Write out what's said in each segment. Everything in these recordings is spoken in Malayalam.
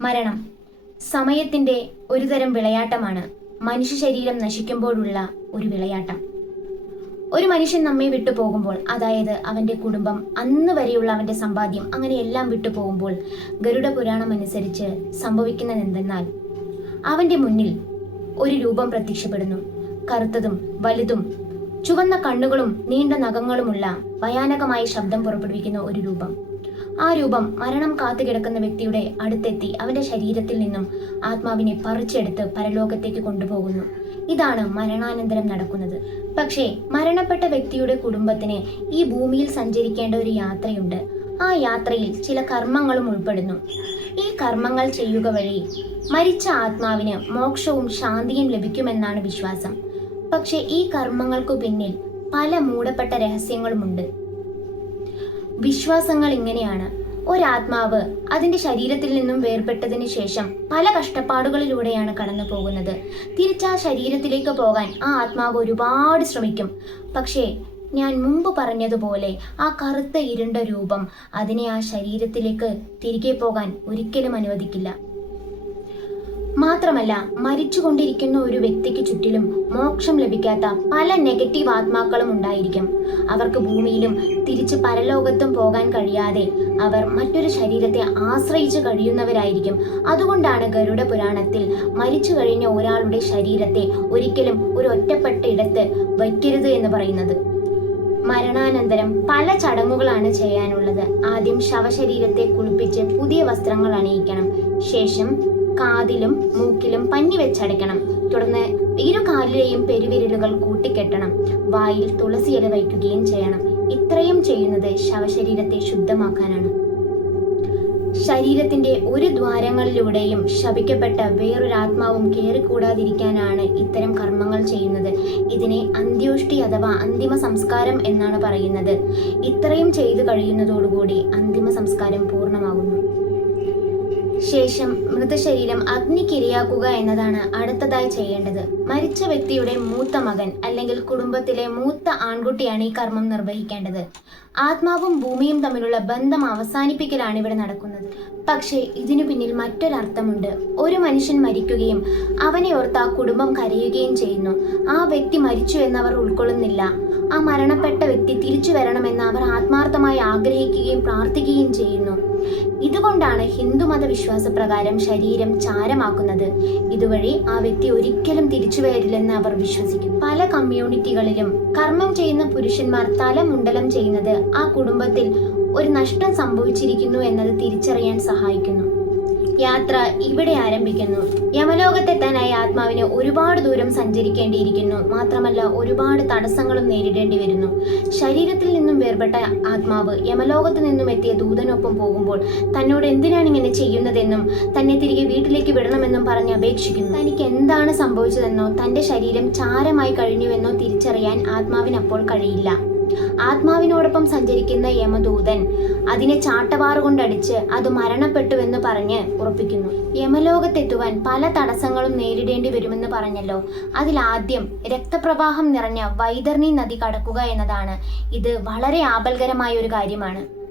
മരണം. സമയത്തിന്റെ ഒരുതരം വിളയാട്ടമാണ് മനുഷ്യ ശരീരം നശിക്കുമ്പോഴുള്ള ഒരു വിളയാട്ടം. ഒരു മനുഷ്യൻ നമ്മെ വിട്ടു പോകുമ്പോൾ അതായത് അവന്റെ കുടുംബം അന്ന് വരെയുള്ള അവന്റെ സമ്പാദ്യം അങ്ങനെ എല്ലാം വിട്ടു പോകുമ്പോൾ ഗരുഡ പുരാണം അനുസരിച്ച് സംഭവിക്കുന്നത് എന്തെന്നാൽ അവന്റെ മുന്നിൽ ഒരു രൂപം പ്രത്യക്ഷപ്പെടുന്നു. കറുത്തതും വലുതും ചുവന്ന കണ്ണുകളും നീണ്ട നഖങ്ങളുമുള്ള ഭയാനകമായ ശബ്ദം പുറപ്പെടുവിക്കുന്ന ഒരു രൂപം. ആ രൂപം മരണം കാത്തുകിടക്കുന്ന വ്യക്തിയുടെ അടുത്തെത്തി അവന്റെ ശരീരത്തിൽ നിന്നും ആത്മാവിനെ പറിച്ചെടുത്ത് പരലോകത്തേക്ക് കൊണ്ടുപോകുന്നു. ഇതാണ് മരണാനന്തരം നടക്കുന്നത്. പക്ഷേ മരണപ്പെട്ട വ്യക്തിയുടെ കുടുംബത്തിന് ഈ ഭൂമിയിൽ സഞ്ചരിക്കേണ്ട ഒരു യാത്രയുണ്ട്. ആ യാത്രയിൽ ചില കർമ്മങ്ങളും ഉൾപ്പെടുന്നു. ഈ കർമ്മങ്ങൾ ചെയ്യുക വഴി മരിച്ച ആത്മാവിന് മോക്ഷവും ശാന്തിയും ലഭിക്കുമെന്നാണ് വിശ്വാസം. പക്ഷേ ഈ കർമ്മങ്ങൾക്കു പിന്നിൽ പല മൂടപ്പെട്ട രഹസ്യങ്ങളുമുണ്ട്. വിശ്വാസങ്ങൾ ഇങ്ങനെയാണ്. ഒരാത്മാവ് അതിന്റെ ശരീരത്തിൽ നിന്നും വേർപെട്ടതിന് ശേഷം പല കഷ്ടപ്പാടുകളിലൂടെയാണ് കടന്നു പോകുന്നത്. തിരിച്ചാ ശരീരത്തിലേക്ക് പോകാൻ ആ ആത്മാവ് ഒരുപാട് ശ്രമിക്കും. പക്ഷേ ഞാൻ മുമ്പ് പറഞ്ഞതുപോലെ ആ കറുത്ത ഇരുണ്ട രൂപം അതിനെ ആ ശരീരത്തിലേക്ക് തിരികെ പോകാൻ ഒരിക്കലും അനുവദിക്കില്ല. മാത്രമല്ല മരിച്ചുകൊണ്ടിരിക്കുന്ന ഒരു വ്യക്തിക്ക് ചുറ്റിലും മോക്ഷം ലഭിക്കാത്ത പല നെഗറ്റീവ് ആത്മാക്കളും ഉണ്ടായിരിക്കും. അവർക്ക് ഭൂമിയിലും തിരിച്ച് പരലോകത്തും പോകാൻ കഴിയാതെ അവർ മറ്റൊരു ശരീരത്തെ ആശ്രയിച്ച് കഴിയുന്നവരായിരിക്കും. അതുകൊണ്ടാണ് ഗരുഡ പുരാണത്തിൽ മരിച്ചു കഴിഞ്ഞ ഒരാളുടെ ശരീരത്തെ ഒരിക്കലും ഒരു ഒറ്റപ്പെട്ട ഇടത്ത് വയ്ക്കരുത് എന്ന് പറയുന്നത്. മരണാനന്തരം പല ചടങ്ങുകളാണ് ചെയ്യാനുള്ളത്. ആദ്യം ശവശരീരത്തെ കുളിപ്പിച്ച് പുതിയ വസ്ത്രങ്ങൾ അണിയിക്കണം. ശേഷം കാതിലും മൂക്കിലും പഞ്ഞി വെച്ചടയ്ക്കണം. തുടർന്ന് ഇരു കാലിലെയും പെരുവിരലുകൾ കൂട്ടിക്കെട്ടണം. വായിൽ തുളസി ഇല വയ്ക്കുകയും ചെയ്യണം. ഇത്രയും ചെയ്യുന്നത് ശവശരീരത്തെ ശുദ്ധമാക്കാനാണ്. ശരീരത്തിന്റെ ഒരു ദ്വാരങ്ങളിലൂടെയും ശപിക്കപ്പെട്ട വേറൊരാത്മാവും കയറിക്കൂടാതിരിക്കാനാണ് ഇത്തരം കർമ്മങ്ങൾ ചെയ്യുന്നത്. ഇതിനെ അന്ത്യോഷ്ടി അഥവാ അന്തിമ സംസ്കാരം എന്നാണ് പറയുന്നത്. ഇത്രയും ചെയ്തു കഴിയുന്നതോടുകൂടി അന്തിമ സംസ്കാരം പൂർണമാകുന്നു. ശേഷം മൃതശരീരം അഗ്നിക്കിരയാക്കുക എന്നതാണ് അടുത്തതായി ചെയ്യേണ്ടത്. മരിച്ച വ്യക്തിയുടെ മൂത്ത മകൻ അല്ലെങ്കിൽ കുടുംബത്തിലെ മൂത്ത ആൺകുട്ടിയാണ് ഈ കർമ്മം നിർവഹിക്കേണ്ടത്. ആത്മാവും ഭൂമിയും തമ്മിലുള്ള ബന്ധം അവസാനിപ്പിക്കലാണ് ഇവിടെ നടക്കുന്നത്. പക്ഷേ ഇതിനു പിന്നിൽ മറ്റൊരർത്ഥമുണ്ട്. ഒരു മനുഷ്യൻ മരിക്കുകയും അവനെ ഓർത്ത് ആ കുടുംബം കരയുകയും ചെയ്യുന്നു. ആ വ്യക്തി മരിച്ചു എന്നവർ ഉൾക്കൊള്ളുന്നില്ല. ആ മരണപ്പെട്ട വ്യക്തി തിരിച്ചു വരണമെന്ന് അവർ ആത്മാർത്ഥമായി ആഗ്രഹിക്കുകയും പ്രാർത്ഥിക്കുകയും ചെയ്യുന്നു. ഇതുകൊണ്ടാണ് ഹിന്ദുമത വിശ്വാസപ്രകാരം ശരീരം ചാരമാക്കുന്നത്. ഇതുവഴി ആ വ്യക്തി ഒരിക്കലും തിരിച്ചു വരില്ലെന്ന് അവർ വിശ്വസിക്കും. പല കമ്മ്യൂണിറ്റികളിലും കർമ്മം ചെയ്യുന്ന പുരുഷന്മാർ തലമുണ്ടലം ചെയ്യുന്നത് ആ കുടുംബത്തിൽ ഒരു നഷ്ടം സംഭവിച്ചിരിക്കുന്നു എന്നത് തിരിച്ചറിയാൻ സഹായിക്കുന്നു. യാത്ര ഇവിടെ ആരംഭിക്കുന്നു. യമലോകത്തെത്താനായി ആത്മാവിന് ഒരുപാട് ദൂരം സഞ്ചരിക്കേണ്ടിയിരിക്കുന്നു. മാത്രമല്ല ഒരുപാട് തടസ്സങ്ങളും നേരിടേണ്ടി വരുന്നു. ശരീരത്തിൽ നിന്നും വേർപെട്ട ആത്മാവ് യമലോകത്ത് നിന്നും എത്തിയ ദൂതനൊപ്പം പോകുമ്പോൾ തന്നോട് എന്തിനാണ് ഇങ്ങനെ ചെയ്യുന്നതെന്നും തന്നെ തിരികെ വീട്ടിലേക്ക് വിടണമെന്നും പറഞ്ഞ് അപേക്ഷിക്കുന്നു. തനിക്ക് എന്താണ് സംഭവിച്ചതെന്നോ തന്റെ ശരീരം ചാരമായി കഴിഞ്ഞുവെന്നോ തിരിച്ചറിയാൻ ആത്മാവിനപ്പോൾ കഴിയില്ല. ആത്മാവിനോടൊപ്പം സഞ്ചരിക്കുന്ന യമദൂതൻ അതിനെ ചാട്ടവാറ് കൊണ്ടടിച്ച് അത് മരണപ്പെട്ടുവെന്ന് പറഞ്ഞ് ഉറപ്പിക്കുന്നു. യമലോകത്തെത്തുവാൻ പല തടസ്സങ്ങളും നേരിടേണ്ടി വരുമെന്ന് പറഞ്ഞല്ലോ. അതിലാദ്യം രക്തപ്രവാഹം നിറഞ്ഞ വൈതർണി നദി കടക്കുക എന്നതാണ്. ഇത് വളരെ ആപൽകരമായ ഒരു കാര്യമാണ്.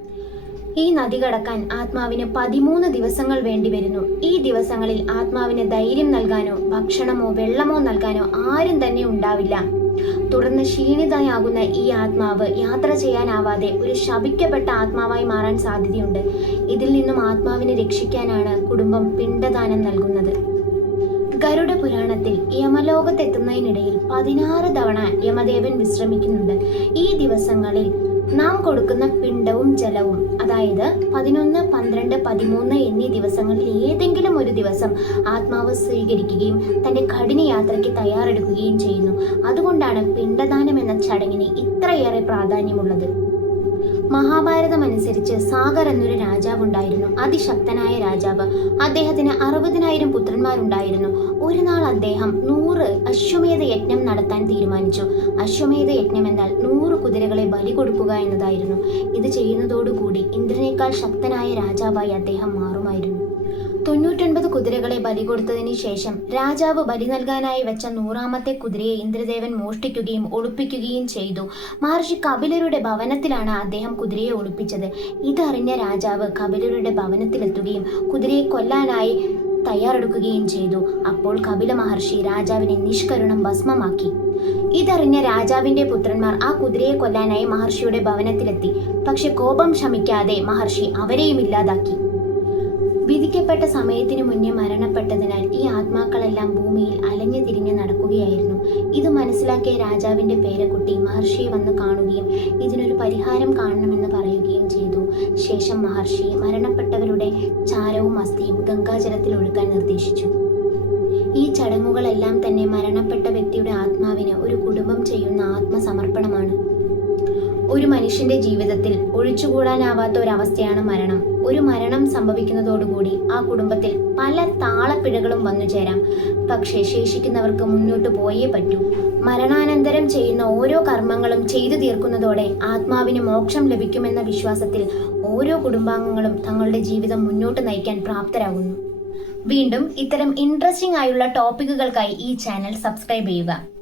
ഈ നദി കടക്കാൻ ആത്മാവിന് പതിമൂന്ന് ദിവസങ്ങൾ വേണ്ടി വരുന്നു. ഈ ദിവസങ്ങളിൽ ആത്മാവിന് ധൈര്യം നൽകാനോ ഭക്ഷണമോ വെള്ളമോ നൽകാനോ ആരും തന്നെ ഉണ്ടാവില്ല. തുടർന്ന് ക്ഷീണിതയാകുന്ന ഈ ആത്മാവ് യാത്ര ചെയ്യാനാവാതെ ഒരു ശപിക്കപ്പെട്ട ആത്മാവായി മാറാൻ സാധ്യതയുണ്ട്. ഇതിൽ നിന്നും ആത്മാവിനെ രക്ഷിക്കാനാണ് കുടുംബം പിണ്ടദാനം നൽകുന്നത്. ഗരുഡ പുരാണത്തിൽ യമലോകത്തെത്തുന്നതിനിടയിൽ പതിനാറ് തവണ യമദേവൻ വിശ്രമിക്കുന്നുണ്ട്. ഈ ദിവസങ്ങളിൽ നാം കൊടുക്കുന്ന പിണ്ടവും ജലവും അതായത് പതിനൊന്ന് പന്ത്രണ്ട് പതിമൂന്ന് എന്നീ ദിവസങ്ങളിൽ ഏതെങ്കിലും ഒരു ദിവസം ആത്മാവ് സ്വീകരിക്കുകയും തന്റെ കഠിന യാത്രയ്ക്ക് തയ്യാറെടുക്കുകയും ചെയ്യുന്നു. അതുകൊണ്ടാണ് പിണ്ടദാനം എന്ന ചടങ്ങിന് ഇത്രയേറെ പ്രാധാന്യമുള്ളത്. മഹാഭാരതം അനുസരിച്ച് സാഗർ എന്നൊരു രാജാവുണ്ടായിരുന്നു. അതിശക്തനായ രാജാവ്. അദ്ദേഹത്തിന് അറുപതിനായിരം പുത്രന്മാരുണ്ടായിരുന്നു. ഒരു നാൾ അദ്ദേഹം നൂറ് അശ്വമേധ യജ്ഞം നടത്താൻ തീരുമാനിച്ചു. അശ്വമേധ യജ്ഞം എന്നാൽ നൂറ് കുതിരകളെ ബലി കൊടുക്കുക എന്നതായിരുന്നു. ഇത് ചെയ്യുന്നതോടുകൂടി ഇന്ദ്രനേക്കാൾ ശക്തനായ രാജാവായി അദ്ദേഹം മാറുമായിരുന്നു. തൊണ്ണൂറ്റൊൻപത് കുതിരകളെ ബലി കൊടുത്തതിന് ശേഷം രാജാവ് ബലി നൽകാനായി വെച്ച നൂറാമത്തെ കുതിരയെ ഇന്ദ്രദേവൻ മോഷ്ടിക്കുകയും ഒളിപ്പിക്കുകയും ചെയ്തു. മഹർഷി കപിലരുടെ ഭവനത്തിലാണ് അദ്ദേഹം കുതിരയെ ഒളിപ്പിച്ചത് ഇതറിഞ്ഞ രാജാവ് കപിലരുടെ ഭവനത്തിലെത്തുകയും കുതിരയെ കൊല്ലാനായി തയ്യാറെടുക്കുകയും ചെയ്തു. അപ്പോൾ കപില മഹർഷി രാജാവിനെ നിഷ്കരുണം ഭസ്മമാക്കി. ഇതറിഞ്ഞ രാജാവിന്റെ പുത്രന്മാർ ആ കുതിരയെ കൊല്ലാനായി മഹർഷിയുടെ ഭവനത്തിലെത്തി. പക്ഷെ കോപം ശമിക്കാതെ മഹർഷി അവരെയും ഇല്ലാതാക്കി. വിധിക്കപ്പെട്ട സമയത്തിന് മുന്നേ മരണപ്പെട്ടതിനാൽ ഈ ആത്മാക്കളെല്ലാം ഭൂമിയിൽ അലഞ്ഞു തിരിഞ്ഞ് നടക്കുകയായിരുന്നു. ഇത് മനസ്സിലാക്കിയ രാജാവിന്റെ പേരക്കുട്ടി മഹർഷിയെ വന്ന് കാണുകയും ഇതിനൊരു പരിഹാരം കാണണമെന്ന് പറയുകയും ചെയ്തു. ശേഷം മഹർഷി മരണപ്പെട്ടവരുടെ ചാരവും അസ്ഥിയും ഗംഗാജലത്തിൽ ഒഴുക്കാൻ നിർദ്ദേശിച്ചു. ഈ ചടങ്ങുകളെല്ലാം തന്നെ മരണപ്പെട്ട വ്യക്തിയുടെ ആത്മാവിന് ഒരു കുടുംബം ചെയ്യുന്ന ആത്മസമർപ്പണമാണ്. ഒരു മനുഷ്യന്റെ ജീവിതത്തിൽ ഒഴിച്ചുകൂടാനാവാത്ത ഒരവസ്ഥയാണ് മരണം. ഒരു മരണം സംഭവിക്കുന്നതോടുകൂടി ആ കുടുംബത്തിൽ പല താളപ്പിഴകളും വന്നു ചേരാം. പക്ഷേ ശേഷിക്കുന്നവർക്ക് മുന്നോട്ട് പോയേ പറ്റൂ. മരണാനന്തരം ചെയ്യുന്ന ഓരോ കർമ്മങ്ങളും ചെയ്തു തീർക്കുന്നതോടെ ആത്മാവിന് മോക്ഷം ലഭിക്കുമെന്ന വിശ്വാസത്തിൽ ഓരോ കുടുംബാംഗങ്ങളും തങ്ങളുടെ ജീവിതം മുന്നോട്ട് നയിക്കാൻ പ്രാപ്തരാകുന്നു. വീണ്ടും ഇത്തരം ഇൻട്രസ്റ്റിംഗ് ആയുള്ള ടോപ്പിക്കുകൾക്കായി ഈ ചാനൽ സബ്സ്ക്രൈബ് ചെയ്യുക.